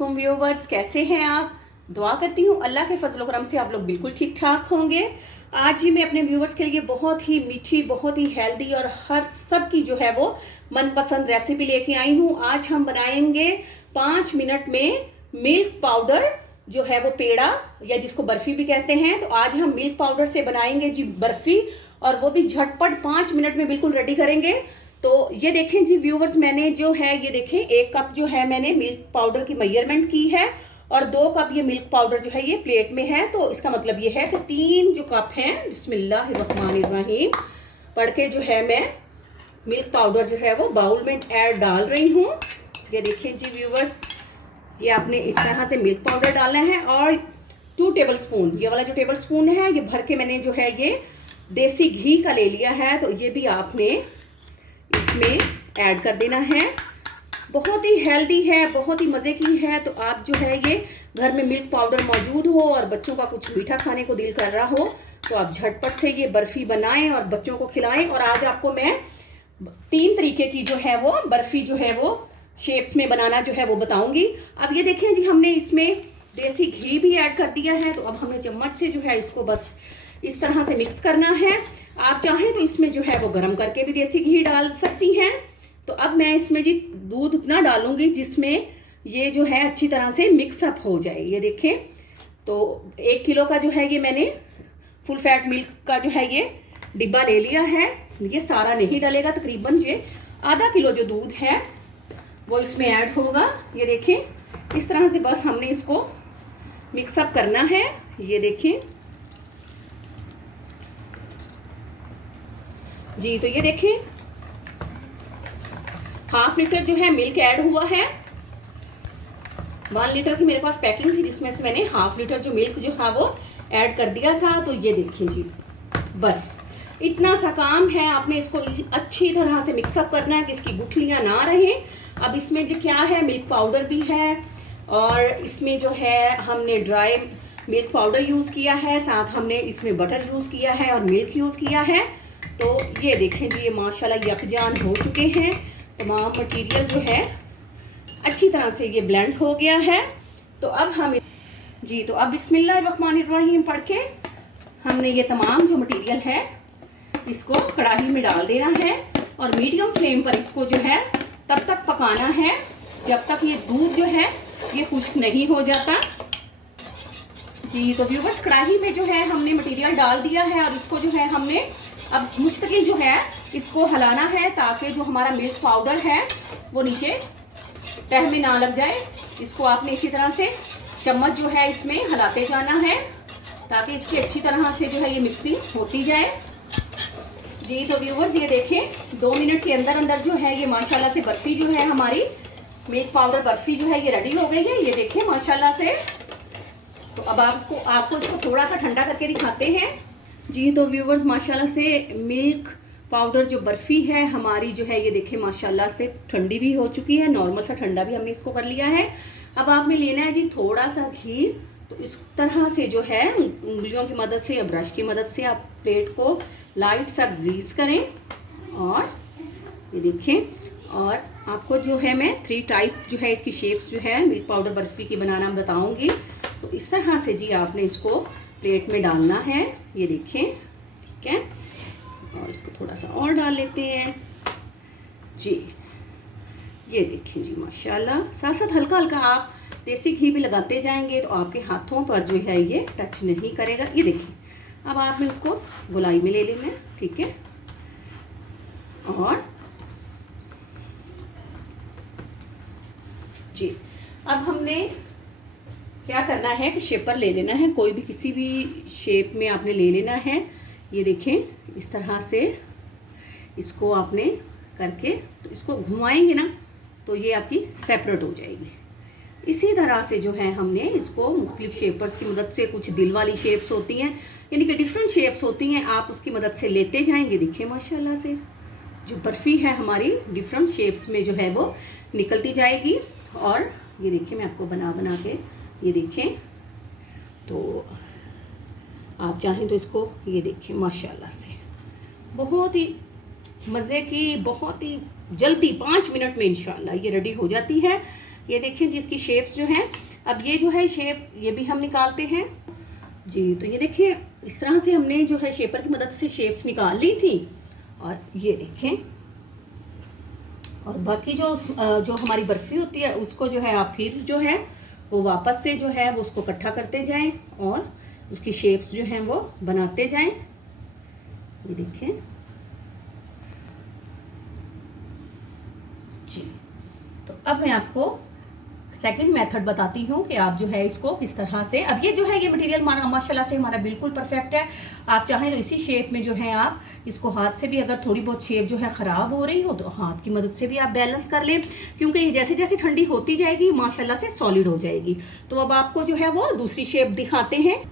वालेकुम व्यूवर्स, कैसे हैं आप। दुआ करती हूँ अल्लाह के फजल करम से आप लोग बिल्कुल ठीक ठाक होंगे। आज ही मैं अपने व्यूवर्स के लिए बहुत ही मीठी, बहुत ही हेल्दी और हर सब की जो है वो मनपसंद रेसिपी लेके आई हूँ। आज हम बनाएंगे 5 मिनट में मिल्क पाउडर जो है वो पेड़ा, या जिसको बर्फी भी कहते हैं। तो आज हम मिल्क पाउडर से बनाएंगे जी बर्फी, और वो भी झटपट 5 मिनट में बिल्कुल रेडी करेंगे। तो ये देखें जी व्यूवर्स, मैंने जो है ये देखें 1 कप जो है मैंने मिल्क पाउडर की मेजरमेंट की है, और 2 कप ये मिल्क पाउडर जो है ये प्लेट में है। तो इसका मतलब ये है कि 3 जो कप हैं, बिस्मिल्लाहिर्रहमानिर्रहीम पढ़ के जो है मैं मिल्क पाउडर जो है वो बाउल में डाल रही हूँ। ये देखें जी व्यूवर्स, ये आपने इस तरह से मिल्क पाउडर डालना है, और 2 टेबल स्पून, ये वाला जो टेबल स्पून है ये भर के मैंने जो है ये देसी घी का ले लिया है। तो ये भी आपने इसमें ऐड कर देना है। बहुत ही हेल्दी है, बहुत ही मज़े की है। तो आप जो है ये घर में मिल्क पाउडर मौजूद हो और बच्चों का कुछ मीठा खाने को दिल कर रहा हो तो आप झटपट से ये बर्फ़ी बनाएं और बच्चों को खिलाएं। और आज आपको मैं 3 तरीके की जो है वो बर्फ़ी जो है वो शेप्स में बनाना जो है वो बताऊंगी। अब ये देखें जी, हमने इसमें देसी घी भी ऐड कर दिया है। तो अब हमें चम्मच से जो है इसको बस इस तरह से मिक्स करना है। आप चाहें तो इसमें जो है वो गर्म करके भी देसी घी डाल सकती हैं। तो अब मैं इसमें जी दूध उतना डालूंगी जिसमें ये जो है अच्छी तरह से मिक्सअप हो जाए। ये देखें, तो 1 किलो का जो है ये मैंने फुल फैट मिल्क का जो है ये डिब्बा ले लिया है। ये सारा नहीं डलेगा, तकरीबन ये आधा किलो जो दूध है वो इसमें ऐड होगा। ये देखें इस तरह से बस हमने इसको मिक्सअप करना है। ये देखें जी, तो ये देखें 1/2 लीटर जो है मिल्क ऐड हुआ है। 1 लीटर की मेरे पास पैकिंग थी जिसमें से मैंने 1/2 लीटर जो मिल्क जो था वो ऐड कर दिया था। तो ये देखिए जी, बस इतना सा काम है। आपने इसको अच्छी तरह से मिक्सअप करना है कि इसकी गुठलियाँ ना रहें। अब इसमें जो क्या है, मिल्क पाउडर भी है, और इसमें जो है हमने ड्राई मिल्क पाउडर यूज़ किया है, साथ हमने इसमें बटर यूज़ किया है और मिल्क यूज़ किया है। तो ये देखें जी, ये माशाल्लाह यकजान हो चुके हैं। तमाम मटेरियल जो है अच्छी तरह से ये ब्लेंड हो गया है। तो अब हम जी, तो अब बिस्मिल्लाहिर्रहमानिर्रहीम पढ़ के हमने ये तमाम जो मटेरियल है इसको कढ़ाई में डाल देना है, और मीडियम फ्लेम पर इसको जो है तब तक पकाना है जब तक ये दूध जो है ये खुश्क नहीं हो जाता जी। तो व्यूवर्स, कढ़ाई में जो है हमने मटेरियल डाल दिया है, और इसको जो है हमने अब मुस्तकिल जो है इसको हिलाना है ताकि जो हमारा मिल्क पाउडर है वो नीचे तह में ना लग जाए। इसको आपने इसी तरह से चम्मच जो है इसमें हिलाते जाना है ताकि इसकी अच्छी तरह से जो है ये मिक्सिंग होती जाए जी। तो व्यूवर्स, ये देखें 2 मिनट के अंदर अंदर जो है ये माशाल्लाह से बर्फ़ी जो है हमारी मिल्क पाउडर बर्फ़ी जो है ये रेडी हो गई है। ये देखें माशाल्लाह से। तो अब आपको इसको थोड़ा सा ठंडा करके दिखाते हैं जी। तो व्यूवर्स, माशाल्लाह से मिल्क पाउडर जो बर्फ़ी है हमारी जो है ये देखें माशाल्लाह से ठंडी भी हो चुकी है, नॉर्मल सा ठंडा भी हमने इसको कर लिया है। अब आपने लेना है जी थोड़ा सा घी। तो इस तरह से जो है उंगलियों की मदद से या ब्रश की मदद से आप प्लेट को लाइट सा ग्रीस करें, और ये देखें। और आपको जो है मैं 3 टाइप जो है इसकी शेप्स जो है मिल्क पाउडर बर्फ़ी की बनाना बताऊँगी। तो इस तरह से जी आपने इसको प्लेट में डालना है। ये देखें, ठीक है, और इसको थोड़ा सा और डाल लेते हैं जी। ये देखें जी माशाल्लाह, साथ साथ हल्का हल्का आप देसी घी भी लगाते जाएंगे तो आपके हाथों पर जो है ये टच नहीं करेगा। ये देखिए, अब आपने उसको गोलाई में ले लेना है, ठीक है। और जी, अब हमने क्या करना है कि शेपर ले लेना है, कोई भी किसी भी शेप में आपने ले लेना है। ये देखें इस तरह से इसको आपने करके तो इसको घुमाएंगे ना तो ये आपकी सेपरेट हो जाएगी। इसी तरह से जो है हमने इसको मुख्तलिफ शेपर्स की मदद से, कुछ दिल वाली शेप्स होती हैं, यानी कि डिफरेंट शेप्स होती हैं, आप उसकी मदद से लेते जाएंगे। देखिए माशाल्लाह से जो बर्फ़ी है हमारी डिफरेंट शेप्स में जो है वो निकलती जाएगी। और ये देखिए मैं आपको बना के ये देखें, तो आप चाहें तो इसको ये देखें माशाल्लाह से बहुत ही मज़े की, बहुत ही जल्दी 5 मिनट में इंशाल्लाह ये रेडी हो जाती है। ये देखिए जी इसकी शेप्स जो हैं, अब ये जो है शेप ये भी हम निकालते हैं जी। तो ये देखिए इस तरह से हमने जो है शेपर की मदद से शेप्स निकाल ली थी। और ये देखें, और बाकी जो हमारी बर्फ़ी होती है उसको जो है आप फिर जो है वो वापस से जो है वो उसको इकट्ठा करते जाएं और उसकी शेप्स जो हैं वो बनाते जाएं। ये देखें जी। तो अब मैं आपको सेकंड मेथड बताती हूँ कि आप जो है इसको किस तरह से, अब ये जो है ये मटेरियल माशाल्लाह से हमारा बिल्कुल परफेक्ट है। आप चाहें तो इसी शेप में जो है आप इसको हाथ से भी, अगर थोड़ी बहुत शेप जो है ख़राब हो रही हो तो हाथ की मदद से भी आप बैलेंस कर लें, क्योंकि ये जैसे जैसे ठंडी होती जाएगी माशाल्लाह से सॉलिड हो जाएगी। तो अब आपको जो है वो दूसरी शेप दिखाते हैं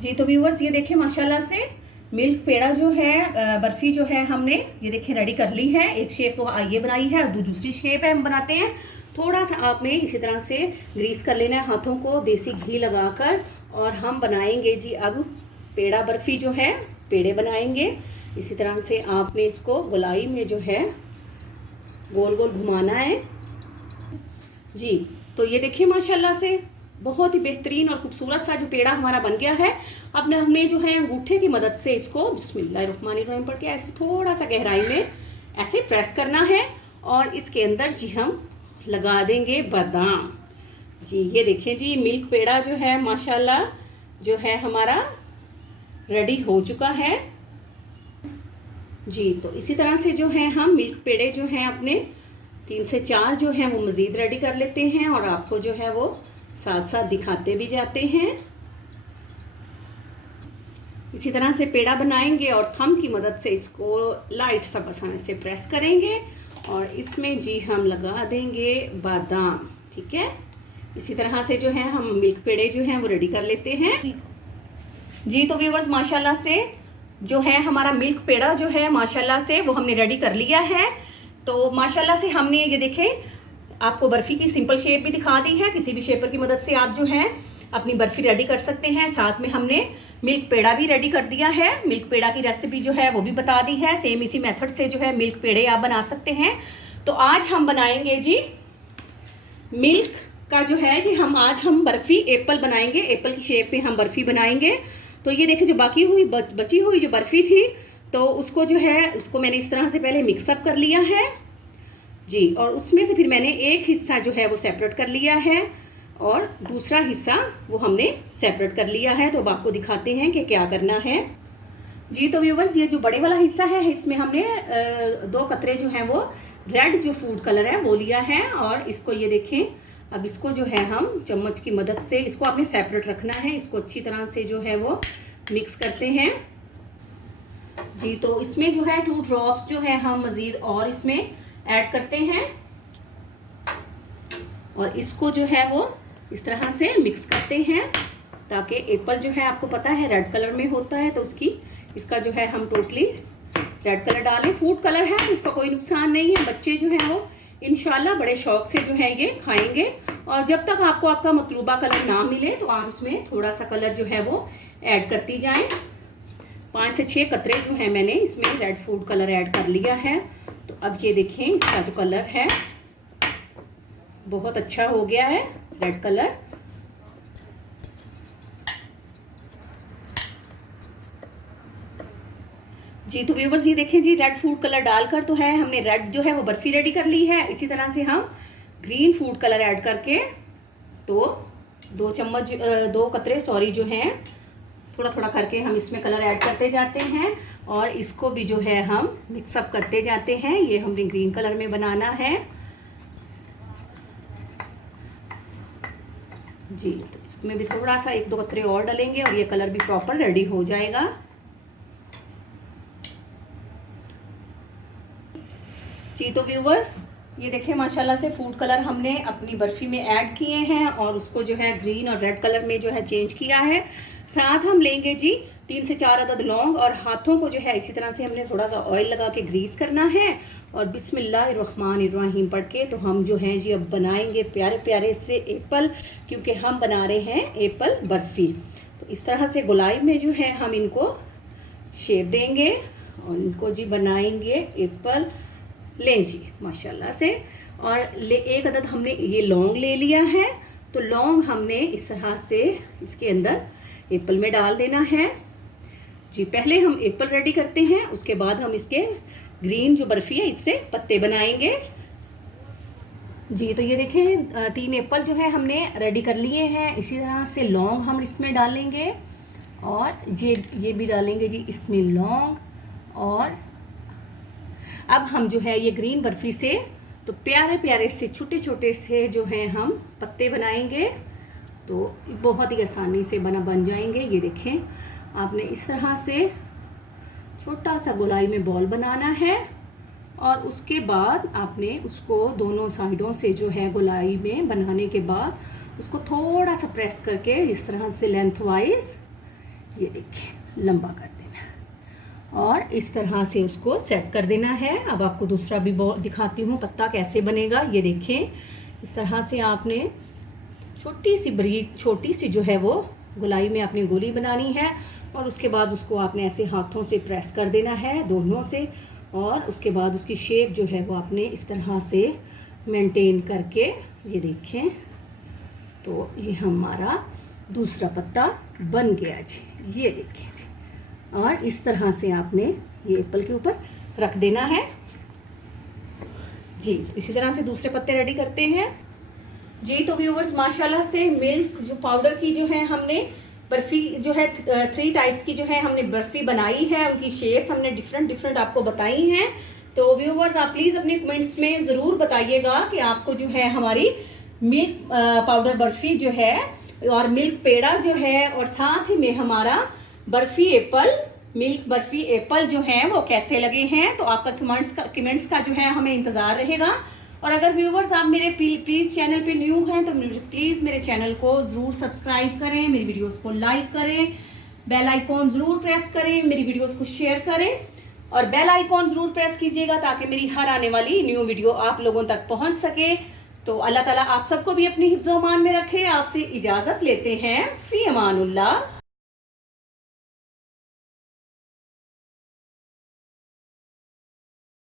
जी। तो व्यूअर्स ये देखें माशाल्लाह से मिल्क पेड़ा जो है बर्फ़ी जो है हमने ये देखें रेडी कर ली है। एक शेप तो ये बनाई है और दूसरी शेप है हम बनाते हैं। थोड़ा सा आपने इसी तरह से ग्रीस कर लेना है हाथों को देसी घी लगाकर, और हम बनाएंगे जी अब पेड़ा बर्फ़ी जो है, पेड़े बनाएंगे। इसी तरह से आपने इसको गोलाई में जो है गोल गोल घुमाना है जी। तो ये देखिए माशाल्लाह से बहुत ही बेहतरीन और खूबसूरत सा जो पेड़ा हमारा बन गया है। अब हमने जो है अंगूठे की मदद से इसको बिस्मिल्लाहिर्रहमानिर्रहीम पढ़ के ऐसे थोड़ा सा गहराई में ऐसे प्रेस करना है, और इसके अंदर जी हम लगा देंगे बादाम जी। ये देखिए जी मिल्क पेड़ा जो है माशाल्लाह जो है हमारा रेडी हो चुका है जी। तो इसी तरह से जो है हम मिल्क पेड़े जो हैं अपने 3 से 4 जो हैं वो मज़ीद रेडी कर लेते हैं, और आपको जो है वो साथ साथ दिखाते भी जाते हैं। इसी तरह से पेड़ा बनाएंगे और थंब की मदद से इसको लाइट सा बस हम ऐसे प्रेस करेंगे, और इसमें जी हम लगा देंगे बादाम, ठीक है। इसी तरह से जो है हम मिल्क पेड़े जो हैं वो रेडी कर लेते हैं जी। तो व्यूअर्स माशाल्लाह से जो है हमारा मिल्क पेड़ा जो है माशाल्लाह से वो हमने रेडी कर लिया है। तो माशाल्लाह से हमने ये देखें आपको बर्फ़ी की सिंपल शेप भी दिखा दी है। किसी भी शेपर की मदद से आप जो है अपनी बर्फ़ी रेडी कर सकते हैं। साथ में हमने मिल्क पेड़ा भी रेडी कर दिया है। मिल्क पेड़ा की रेसिपी जो है वो भी बता दी है। सेम इसी मेथड से जो है मिल्क पेड़े आप बना सकते हैं। तो आज हम बनाएंगे जी मिल्क का जो है जी आज हम बर्फ़ी एप्पल बनाएंगे। एप्पल की शेप में हम बर्फ़ी बनाएंगे। तो ये देखिए जो बाकी हुई बची हुई जो बर्फ़ी थी तो उसको जो है उसको मैंने इस तरह से पहले मिक्सअप कर लिया है जी, और उसमें से फिर मैंने एक हिस्सा जो है वो सेपरेट कर लिया है और दूसरा हिस्सा वो हमने सेपरेट कर लिया है। तो अब आपको दिखाते हैं कि क्या करना है जी। तो व्यूवर्स ये जो बड़े वाला हिस्सा है इसमें हमने 2 कतरे जो हैं वो रेड जो फूड कलर है वो लिया है, और इसको ये देखें अब इसको जो है हम चम्मच की मदद से इसको आपने सेपरेट रखना है। इसको अच्छी तरह से जो है वो मिक्स करते हैं जी। तो इसमें जो है 2 ड्रॉप्स जो है हम मज़ीद और इसमें ऐड करते हैं, और इसको जो है वो इस तरह से मिक्स करते हैं ताकि एप्पल जो है आपको पता है रेड कलर में होता है, तो इसका जो है हम टोटली रेड कलर डालें। फूड कलर है तो इसका कोई नुकसान नहीं है। बच्चे जो है वो इंशाल्लाह बड़े शौक से जो है ये खाएंगे, और जब तक आपको आपका मतलूबा कलर ना मिले तो आप उसमें थोड़ा सा कलर जो है वो ऐड करती जाएं। 5 से 6 कतरे जो है मैंने इसमें रेड फूड कलर ऐड कर लिया है। तो अब ये देखें इसका जो कलर है बहुत अच्छा हो गया है रेड कलर। जी तो व्यूवर्स ये देखें जी रेड फूड कलर डालकर तो है हमने रेड जो है वो बर्फ़ी रेडी कर ली है। इसी तरह से हम ग्रीन फूड कलर ऐड करके तो 2 कतरे जो हैं थोड़ा थोड़ा करके हम इसमें कलर ऐड करते जाते हैं, और इसको भी जो है हम मिक्सअप करते जाते हैं। ये हमने ग्रीन कलर में बनाना है जी। तो इसमें भी थोड़ा सा 1-2 कतरे और डालेंगे और ये कलर भी प्रॉपर रेडी हो जाएगा जी। तो व्यूवर्स ये देखें माशाल्लाह से फूड कलर हमने अपनी बर्फ़ी में ऐड किए हैं और उसको जो है ग्रीन और रेड कलर में जो है चेंज किया है। साथ हम लेंगे जी 3 से 4 अदद लौंग, और हाथों को जो है इसी तरह से हमने थोड़ा सा ऑयल लगा के ग्रीस करना है, और बिस्मिल्लाहिर्रहमानिर्रहीम पढ़ के तो हम जो हैं जी अब बनाएंगे प्यारे प्यारे से एप्पल, क्योंकि हम बना रहे हैं एप्पल बर्फ़ी। तो इस तरह से गोलाई में जो है हम इनको शेप देंगे और इनको जी बनाएंगे एप्पल। लें जी माशाल्लाह से और एक अदद हमने ये लौंग ले लिया है। तो लौंग हमने इस तरह से इसके अंदर एप्पल में डाल देना है जी। पहले हम एप्पल रेडी करते हैं, उसके बाद हम इसके ग्रीन जो बर्फ़ी है इससे पत्ते बनाएंगे जी। तो ये देखें 3 एप्पल जो है हमने रेडी कर लिए हैं। इसी तरह से लौंग हम इसमें डालेंगे और ये भी डालेंगे जी इसमें लौंग। और अब हम जो है ये ग्रीन बर्फ़ी से तो प्यारे प्यारे से छोटे छोटे से जो हैं हम पत्ते बनाएंगे, तो बहुत ही आसानी से बन जाएंगे। ये देखें आपने इस तरह से छोटा सा गोलाई में बॉल बनाना है और उसके बाद आपने उसको दोनों साइडों से जो है गोलाई में बनाने के बाद उसको थोड़ा सा प्रेस करके इस तरह से लेंथ वाइज ये देखिए लंबा कर देना और इस तरह से उसको सेट कर देना है। अब आपको दूसरा भी बॉल दिखाती हूँ पत्ता कैसे बनेगा। ये देखें इस तरह से आपने छोटी सी जो है वो गोलाई में आपने गोली बनानी है और उसके बाद उसको आपने ऐसे हाथों से प्रेस कर देना है दोनों से और उसके बाद उसकी शेप जो है वो आपने इस तरह से मेंटेन करके ये देखें तो ये हमारा दूसरा पत्ता बन गया जी। ये देखें जी और इस तरह से आपने ये एप्पल के ऊपर रख देना है जी। इसी तरह से दूसरे पत्ते रेडी करते हैं जी। तो व्यूअर्स माशाल्लाह से मिल्क जो पाउडर की जो है हमने बर्फ़ी जो है 3 टाइप्स की जो है हमने बर्फ़ी बनाई है, उनकी शेप्स हमने डिफरेंट आपको बताई हैं। तो व्यूअर्स आप प्लीज़ अपने कमेंट्स में ज़रूर बताइएगा कि आपको जो है हमारी मिल्क पाउडर बर्फ़ी जो है और मिल्क पेड़ा जो है और साथ ही में हमारा barfi Apple milk barfi Apple जो है वो कैसे लगे हैं। तो आपका कमेंट्स का जो है हमें इंतज़ार रहेगा। और अगर व्यूवर्स आप मेरे प्लीज़ चैनल पे न्यू हैं तो प्लीज़ मेरे चैनल को ज़रूर सब्सक्राइब करें, मेरी वीडियोस को लाइक करें, बेल आइकॉन ज़रूर प्रेस करें, मेरी वीडियोस को शेयर करें और बेल आइकॉन ज़रूर प्रेस कीजिएगा ताकि मेरी हर आने वाली न्यू वीडियो आप लोगों तक पहुंच सके। तो अल्लाह ताला आप सबको भी अपनी हिफ्ज़-ओ-अमान में रखे। आपसे इजाज़त लेते हैं। फ़ी अमानुल्लाह।